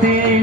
ti.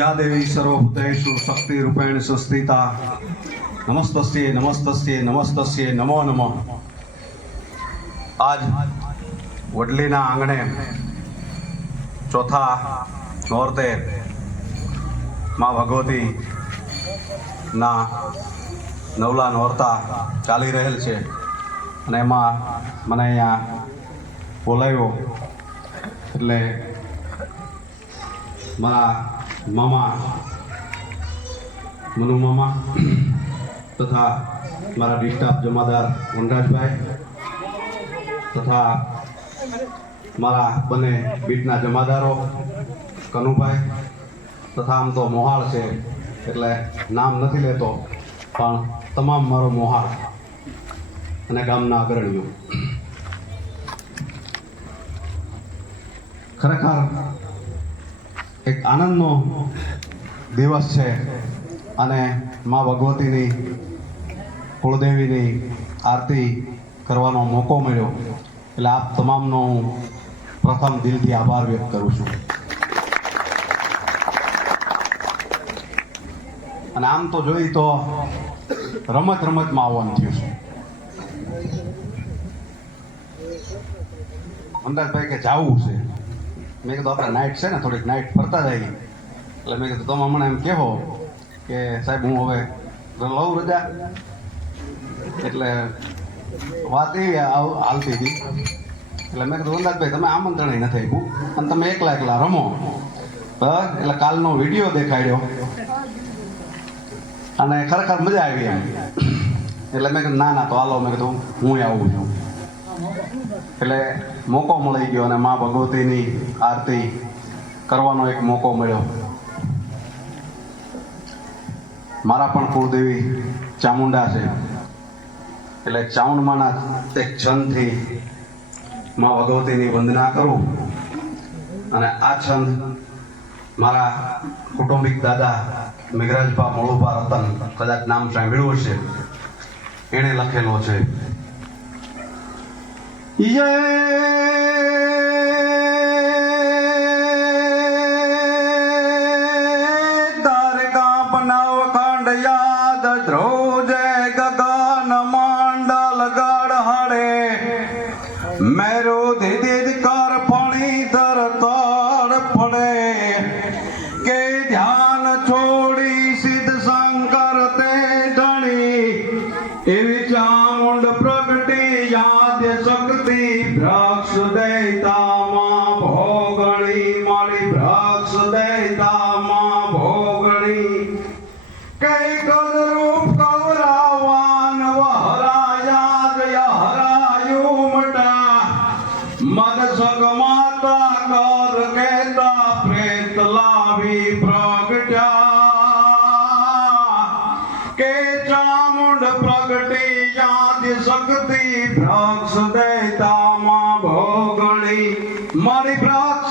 યા દેવી સર્વભૂતેષુ શક્તિ રૂપેણ સંસ્થિતા. નમસ્તસ્ય નમસ્તસ્ય નમસ્તસ્ય, નમો નમઃ. આજ વડલીના આંગણે ચોથા નોરતે માં ભગવતી ના નવલા નોરતા ચાલી રહેલ છે. અને એમાં મને અહીંયા બોલાવ્યો. એટલે મારા મામા મનુ મામા તથા મારા ડિસ્ટાફ જમાદાર વનરાજભાઈ તથા મારા બંને બીટના જમાદારો કનુભાઈ તથા આમ તો મોહાળ છે એટલે નામ નથી લેતો પણ તમામ મારો મોહાળ અને ગામના અગ્રણીઓ ખરેખર એક આનંદનો દિવસ છે અને મા ભગવતીની, કુળદેવીની આરતી કરવાનો મોકો મળ્યો. એટલે આપ તમામનો હું પ્રથમ દિલથી આભાર વ્યક્ત કરું છું. અને આમ તો જોઈ તો રમત રમતમાં આવવાનું થયું છે. અંદાજભાઈ કે જાવું છે. મેં કીધું, આપણે નાઇટ છે ને, થોડીક નાઇટ ફરતા જઈએ. એટલે મેં કીધું, તમે હમણાં એમ કહો કે, સાહેબ, હું હવે લઉં રજા. એટલે વાત આવ- હાલતી હતી. એટલે મેં કીધું અંદાજભાઈ તમે આમંત્રણ નથી આપ્યું અને તમે એકલા એકલા રમો. બરાબર એટલે કાલનો વીડિયો દેખાડ્યો. અને ખરેખર મજા આવી એમ. એટલે મેં કીધું, ના ના, તો હાલો. મેં કીધું, હું આવું છું. એટલે મોકો મળી ગયો અને મા ભગવતીની આરતી કરવાનો એક મોકો મળ્યો. મારા પણ કુળદેવી ચામુંડા છે. એટલે ચામુંડમાના એક છંદથી મા ભગવતીની વંદના કરું અને આ છંદ મારા કુટુંબિક દાદા મેઘરાજભા મોળુભા રતન કદાચ નામ સાંભળ્યું હશે. એણે લખેલો છે. Yeah!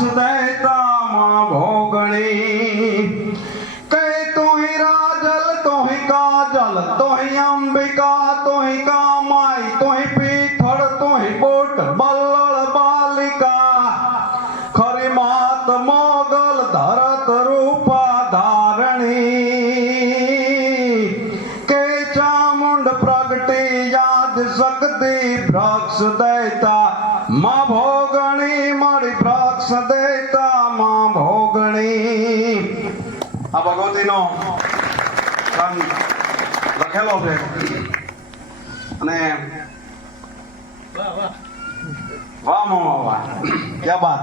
દૈતામાં ભોગણી અને વાહ મામા વાહ ક્યાં બાત?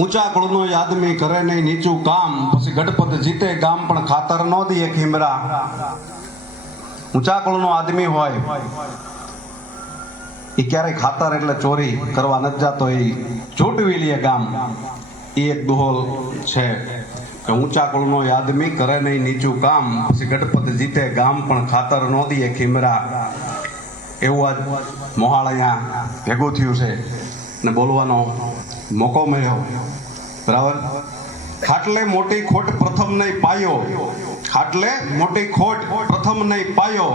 ઊંચા કુળનો આદમી કરે નહીં, નીચું કામ. પછી ગઢપત જીતે, ગામ પણ ખાતર ન દે ખીમરા. ઊંચા કુળનો આદમી હોય એ ક્યારેય ખાતર એટલે ચોરી કરવા નથી જતો એ ચૂંટવી લે ગામ. એક દોહલ છે કે ઊંચા કુળનો આદમી કરે નહીં, નીચું કામ પછી ગણપત જીતે, ગામ પણ ખાતર ન દે ખીમરા. એવું આજ મોહાળ અહીંયા ભેગું થયું છે ને બોલવાનો મોકો મળ્યો. બરાબર? ખાટલે મોટી ખોટ પ્રથમ નહીં પાયો. ખાટલે મોટી ખોટ પ્રથમ નહીં પાયો.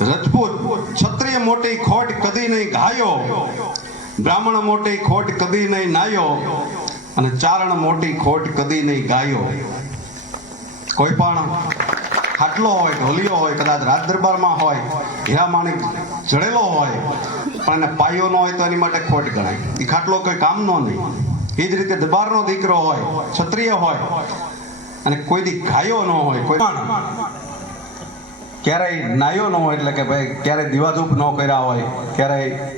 રજપૂત ક્ષત્રિય મોટી ખોટ કદી નહીં ગાયો. બ્રાહ્મણ મોટી ખોટ કદી નહીં નાયો. અને ચારણ મોટી ખોટ કદી નહીં ગાયો. કોઈ પણ ખાટલો હોય ઢોલિયો હોય, કદાચ રાજ દરબારમાં હોય, હીરા માણિક જડેલો હોય, પણ એને પાયો ન હોય તો એની માટે ખોટ ગણાય. એ ખાટલો કોઈ કામનો નહીં. એ જ રીતે દરબારનો દીકરો હોય, ક્ષત્રિય હોય, અને કોઈ દી ગાયો ન હોય, કોઈ પણ. ક્યારેય નાયો ન હોય એટલે કે ભાઈ ક્યારેય દીવાધૂપ ન કર્યા હોય, ક્યારેય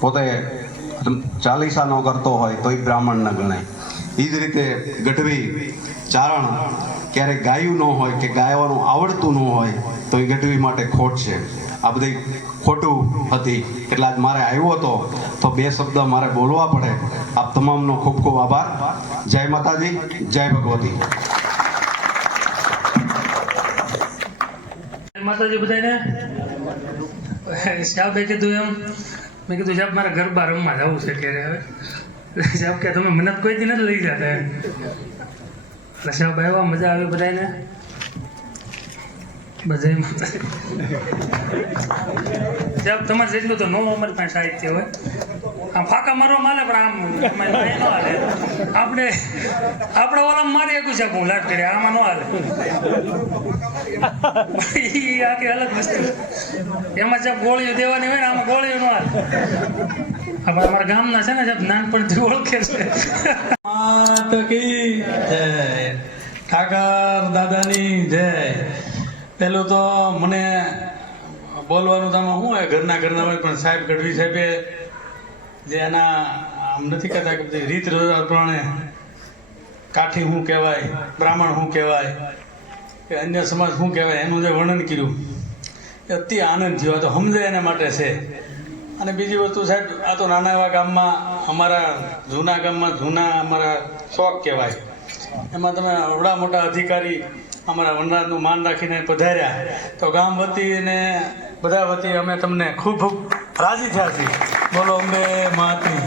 પોતે ચાલીસા ન કરતો હોય તો એ બ્રાહ્મણ ન ગણાય. એ જ રીતે ગઢવી ચારણ ક્યારેક ગાયું ન હોય કે ગાયવાનું આવડતું ન હોય, તો એ ગઢવી માટે ખોટ છે. આ બધી ખોટું હતી. એટલે આજ મારે આવ્યો હતો, તો બે શબ્દ મારે બોલવા પડે. આપ તમામનો ખૂબ ખૂબ આભાર. જય માતાજી, જય ભગવતી. માતાજી બધાને સાહેબે કીધું એમ, મેં કીધું સાહેબ મારે ગરબા રમવા જવું છે ત્યારે હવે. સાહેબ કે તમે મને કોઈ દી નથી લઈ જતા એટલે સાહેબ આવ્યા મજા આવી બધાને બધાય સાહેબ, તમારે જેટલું તો નો અમારી પાસે સાહિત્ય હોય. આમ ફાકા મારવા માલે, પણ આમ ન હાલે. આપણે આપણે ઓલા મારી એકું છે હું લાટ કરી આમાં ન હાલે. આખી અલગ વસ્તુ. એમાં જે ગોળીઓ દેવાની હોય ને, આમાં ગોળીઓ ન હાલે. આપણે અમારા ગામના છે ને, જે નાનપણથી ઓળખે છે. માત કી જય. ઠાકર દાદાની જય. પેલું તો મને બોલવાનું તમે શું હોય? ઘરના ઘરના હોય, પણ સાહેબ ગઢવી સાહેબે જે એના આમ નથી કહેતા કે રીત રોજગાર પ્રમાણે કાઠી શું કહેવાય, બ્રાહ્મણ શું કહેવાય, કે અન્ય સમાજ શું કહેવાય, એનું જે વર્ણન કર્યું, એ અતિ આનંદ થયો તો સમજે એના માટે છે. અને બીજી વસ્તુ સાહેબ, આ તો નાના એવા ગામમાં અમારા જૂના ગામમાં જૂના અમારા શોખ કહેવાય. એમાં તમે અવડા મોટા અધિકારી અમારા વનરાજનું માન રાખીને પધાર્યા. તો ગામ વતી અને બધા વતી અમે તમને ખૂબ ખૂબ રાજી થયા છીએ. બોલો, અંબે માતની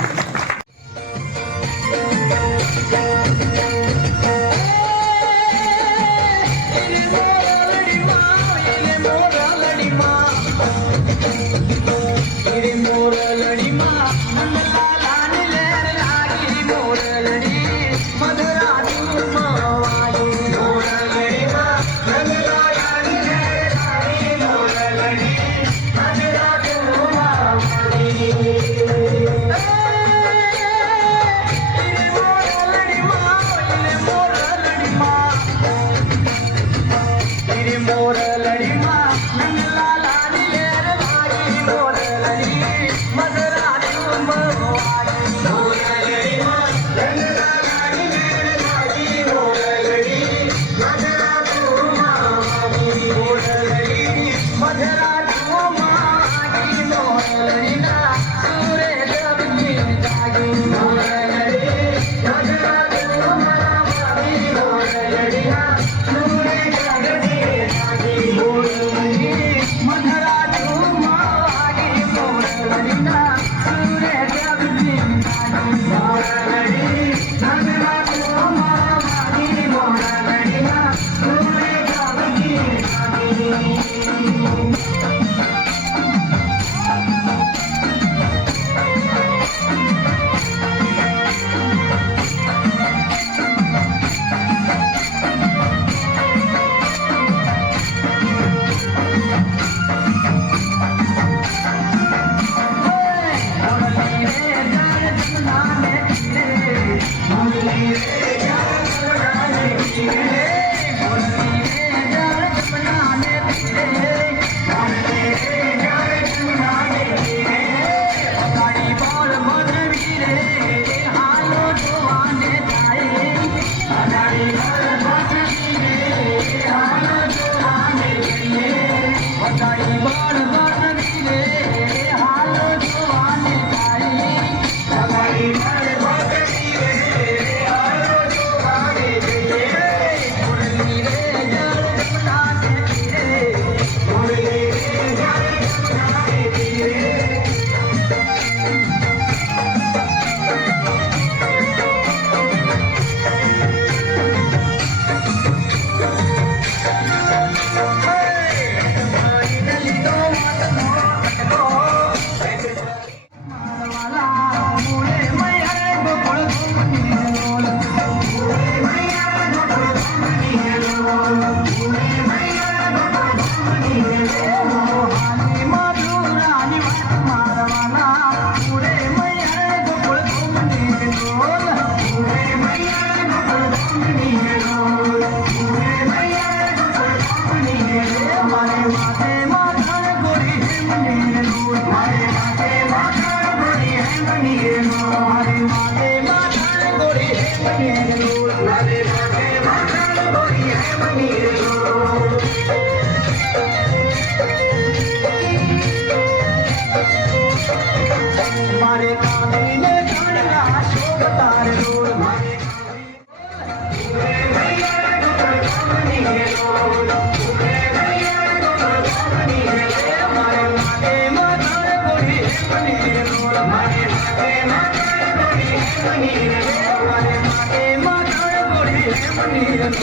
Thank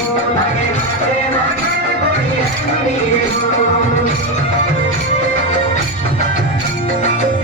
you.